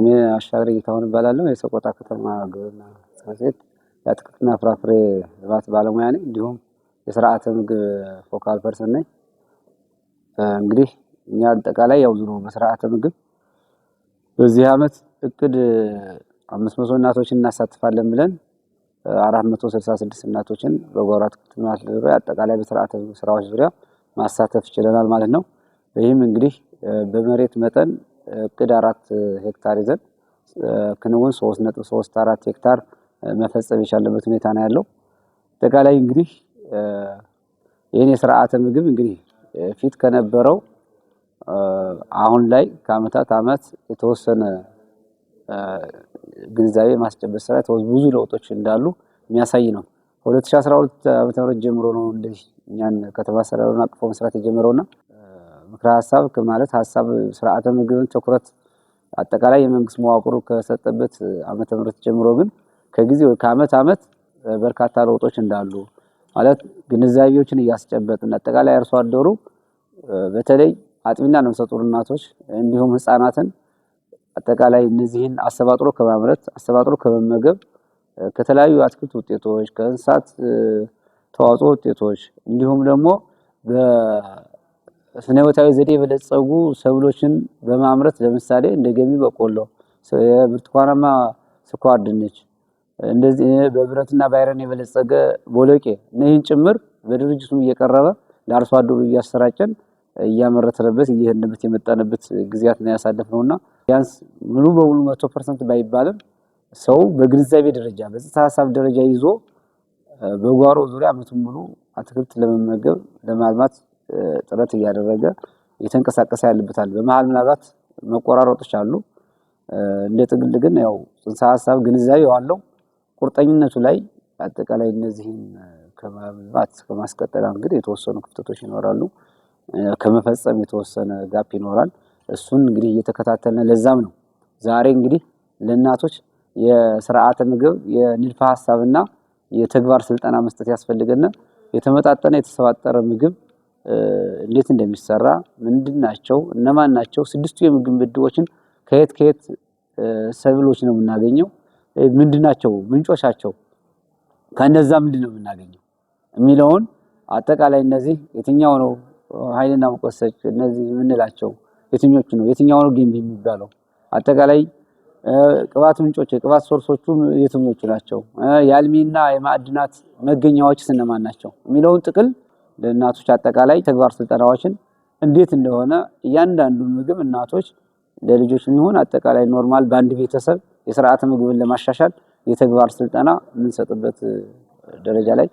ስሜ አሻግሬ ጌታሁን እባላለሁ። የሰቆጣ ከተማ ግብርና ጽሕፈት ቤት የአትክልትና ፍራፍሬ ልማት ባለሙያ ነኝ። እንዲሁም የስርዓተ ምግብ ፎካል ፐርሰን ነኝ። እንግዲህ እኛ አጠቃላይ ያው ዙሮ በስርዓተ ምግብ በዚህ ዓመት እቅድ 500 እናቶችን እናሳትፋለን ብለን 466 እናቶችን በጓሮ አትክልት ልማት ዙሪያ አጠቃላይ በስርዓተ ምግብ ስራዎች ዙሪያ ማሳተፍ ችለናል ማለት ነው። ይህም እንግዲህ በመሬት መጠን እቅድ 4 ሄክታር ይዘን ክንውን 3.34 ሄክታር መፈጸም የቻለበት ሁኔታ ነው ያለው። አጠቃላይ እንግዲህ ይሄን የስርዓተ ምግብ እንግዲህ ፊት ከነበረው አሁን ላይ ከአመታት አመት የተወሰነ ግንዛቤ ማስጨበጥ ስራ ብዙ ለውጦች እንዳሉ የሚያሳይ ነው። ከ2012 ዓመተ ምህረት ጀምሮ ነው እንደዚህ እኛን ከተማ አስተዳደሩን አቅፎ መስራት የጀመረውና ምክረ ሀሳብ ማለት ሀሳብ ስርዓተ ምግብን ትኩረት አጠቃላይ የመንግስት መዋቅሩ ከሰጠበት ዓመተ ምህረት ጀምሮ ግን ከጊዜው ከአመት አመት በርካታ ለውጦች እንዳሉ ማለት ግንዛቤዎችን እያስጨበጥን አጠቃላይ አርሶ አደሩ በተለይ አጥቢና ነፍሰ ጡር እናቶች እንዲሁም ህፃናትን አጠቃላይ እነዚህን አሰባጥሮ ከማምረት አሰባጥሮ ከመመገብ ከተለያዩ አትክልት ውጤቶች ከእንስሳት ተዋጽኦ ውጤቶች እንዲሁም ደግሞ በስነ ህይወታዊ ዘዴ የበለጸጉ ሰብሎችን በማምረት ለምሳሌ እንደ ገቢ በቆሎ፣ ብርቱካናማ ስኳር ድንች እንደዚህ በብረትና በአይረን የበለጸገ ቦሎቄ እነዚህን ጭምር በድርጅቱም እየቀረበ ለአርሶ አደሩ እያሰራጨን እያመረተንበት እየሄድንበት የመጣንበት ጊዜያት ነው ያሳለፍነውና ቢያንስ ሙሉ በሙሉ 100% ባይባልም ሰው በግንዛቤ ደረጃ በጽንሰ ሀሳብ ደረጃ ይዞ በጓሮ ዙሪያ ዓመቱን ሙሉ አትክልት ለመመገብ ለማልማት ጥረት እያደረገ እየተንቀሳቀሰ ያለበታል። በመሃል ምናልባት መቆራረጦች አሉ። እንደ ጥቅል ግን ያው ጽንሰ ሀሳብ ግንዛቤው አለው። ቁርጠኝነቱ ላይ አጠቃላይ እነዚህን ከማልማት ከማስቀጠል እንግዲህ የተወሰኑ ክፍተቶች ይኖራሉ። ከመፈጸም የተወሰነ ጋፕ ይኖራል። እሱን እንግዲህ እየተከታተልን ለዛም ነው ዛሬ እንግዲህ ለእናቶች የስርዓተ ምግብ የንድፈ ሐሳብና የተግባር ስልጠና መስጠት ያስፈልገና የተመጣጠነ የተሰባጠረ ምግብ እንዴት እንደሚሰራ ምንድናቸው እነማን ናቸው ስድስቱ የምግብ ምድቦችን ከየት ሰብሎች ነው የምናገኘው ምንድናቸው ምንጮቻቸው ከነዛ ምንድነው የምናገኘው የሚለውን አጠቃላይ እነዚህ የትኛው ነው ኃይልና ሙቀት ሰጪ እነዚህ የምንላቸው የትኞቹ ነው የትኛው ነው ገንቢ የሚባለው አጠቃላይ ቅባት ምንጮች የቅባት ሶርሶቹ የትኞቹ ናቸው የአልሚና የማዕድናት መገኛዎች እነማን ናቸው የሚለውን ጥቅል ለእናቶች አጠቃላይ ተግባር ስልጠናዎችን እንዴት እንደሆነ እያንዳንዱ ምግብ እናቶች ለልጆች የሚሆን አጠቃላይ ኖርማል ባንድ ቤተሰብ የስርዓተ ምግብን ለማሻሻል የተግባር ስልጠና የምንሰጥበት ደረጃ ላይ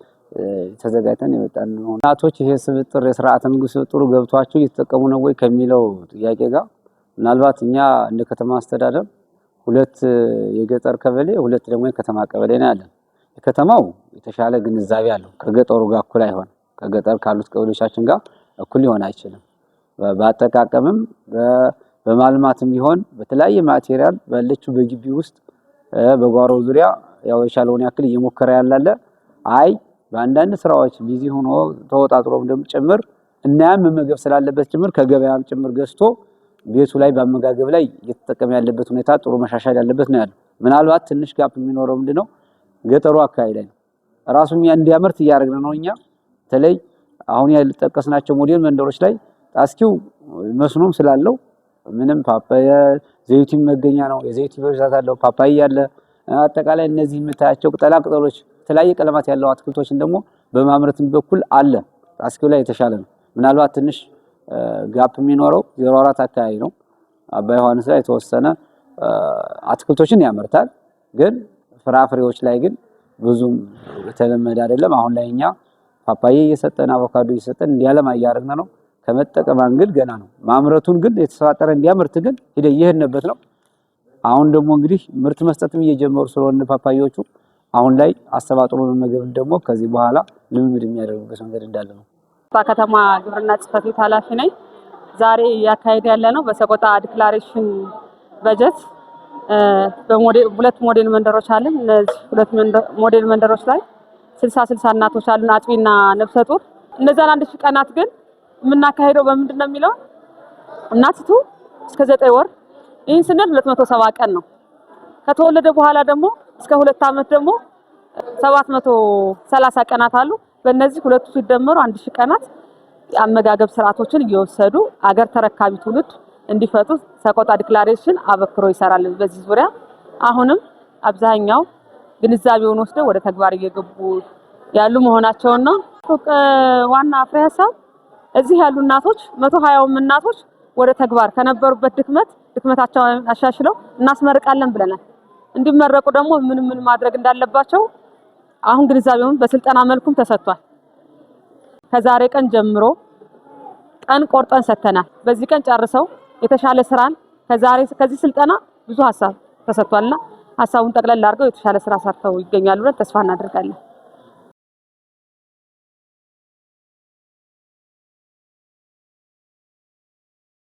ተዘጋጅተን የመጣን ነው። እናቶች ይሄ ስብጥር የስርዓተ ምግብ ስብጥሩ ገብቷቸው እየተጠቀሙ ነው ወይ ከሚለው ጥያቄ ጋር ምናልባት እኛ እንደ ከተማ አስተዳደር ሁለት የገጠር ቀበሌ ሁለት ደግሞ የከተማ ቀበሌ ነው ያለን። የከተማው የተሻለ ግንዛቤ አለው ከገጠሩ ጋር እኩል አይሆን ከገጠር ካሉት ቀበሌዎቻችን ጋር እኩል ሊሆን አይችልም። በአጠቃቀምም በማልማትም ቢሆን በተለያየ ማቴሪያል ባለችው በግቢ ውስጥ በጓሮ ዙሪያ ያው የቻለውን ያክል እየሞከረ ያላለ አይ በአንዳንድ ስራዎች ቢዚ ሆኖ ተወጣጥሮም ጭምር እናም መመገብ ስላለበት ጭምር ከገበያም ጭምር ገዝቶ ቤቱ ላይ በአመጋገብ ላይ እየተጠቀመ ያለበት ሁኔታ ጥሩ መሻሻል ያለበት ነው ያለው። ምናልባት ትንሽ ጋፕ የሚኖረው ምንድነው ገጠሩ አካባቢ ላይ ራሱም እንዲያመርት እያደረግን ነው እኛ በተለይ አሁን ያልተጠቀስናቸው ሞዴል መንደሮች ላይ ጣስኪው መስኖም ስላለው ምንም ፓፓያ ዘይቱም መገኛ ነው የዘይቱ በብዛት አለው ፓፓያ ያለ አጠቃላይ እነዚህ የምታያቸው ቅጠላ ቅጠሎች የተለያየ ቀለማት ያለው አትክልቶችን ደግሞ በማምረትም በኩል አለ ጣስኪው ላይ የተሻለ ነው። ምናልባት ትንሽ ጋፕ የሚኖረው 04 አካባቢ ነው። አባይ ዮሐንስ ላይ የተወሰነ አትክልቶችን ያመርታል ግን ፍራፍሬዎች ላይ ግን ብዙም የተለመደ አይደለም። አሁን ላይ እኛ ፓፓያ እየሰጠን አቮካዶ እየሰጠን እንዲያለማ እያደረግን ነው። ከመጠቀም አንግል ገና ነው። ማምረቱን ግን የተሰባጠረ እንዲያመርት ግን እየሄድንበት ነው። አሁን ደግሞ እንግዲህ ምርት መስጠትም እየጀመሩ ስለሆነ ፓፓያዎቹ አሁን ላይ አሰባጥሮ መመገብን ደግሞ ከዚህ በኋላ ልምምድ የሚያደርጉበት መንገድ እንዳለ ነው። ከተማ ግብርና ጽሕፈት ቤት ኃላፊ ነኝ። ዛሬ ያካሄደ ያለ ነው በሰቆጣ ዲክላሬሽን በጀት ሁለት ሞዴል መንደሮች አለን። እነዚህ ሁለት ሞዴል መንደሮች ላይ 60 እናቶች አሉን አጥቢና ነፍሰ ጡር። እነዛን 1000 ቀናት ግን የምናካሄደው በምንድነው የሚለው እናቲቱ እስከ 9 ወር ይህን ስንል 270 ቀን ነው። ከተወለደ በኋላ ደግሞ እስከ 2 ዓመት ደግሞ 730 ቀናት አሉ። በእነዚህ ሁለቱ ሲደመሩ 1000 ቀናት የአመጋገብ ስርዓቶችን እየወሰዱ አገር ተረካቢ ትውልድ እንዲፈጡ ሰቆጣ ዲክላሬሽን አበክሮ ይሰራል። በዚህ ዙሪያ አሁንም አብዛኛው ግንዛቤውን ወስደው ወደ ተግባር እየገቡ ያሉ መሆናቸውና ዋና ፍሬ ሀሳብ እዚህ ያሉ እናቶች 120ው እናቶች ወደ ተግባር ከነበሩበት ድክመታቸውን አሻሽለው እናስመርቃለን ብለናል። እንዲመረቁ ደግሞ ምን ማድረግ እንዳለባቸው አሁን ግንዛቤውን በስልጠና መልኩም ተሰጥቷል። ከዛሬ ቀን ጀምሮ ቀን ቆርጠን ሰተናል። በዚህ ቀን ጨርሰው የተሻለ ስራን ከዚህ ስልጠና ብዙ ሀሳብ ተሰጥቷልና ሀሳቡን ጠቅለል አድርገው የተሻለ ስራ ሰርተው ይገኛሉ ብለን ተስፋ እናደርጋለን።